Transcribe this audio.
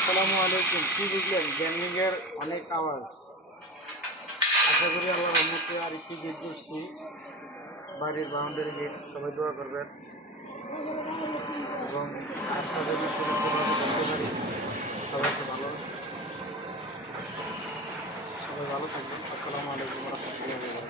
আসসালামু আলাইকুম। কি বুঝলেন? গ্যামিংয়ের অনেক আওয়াজ। আশা করি আল্লাহর রহমতে আর একটু গেট করছি, বাড়ির বাউন্ডারি গেট। সবাই দোয়া করবেন এবং কাজটা যদি সুরক্ষিতভাবে করতে পারি সবাইকে ভালো, সবাই ভালো থাকবেন। আসসালামু আলাইকুম রহমতুল্লাহ।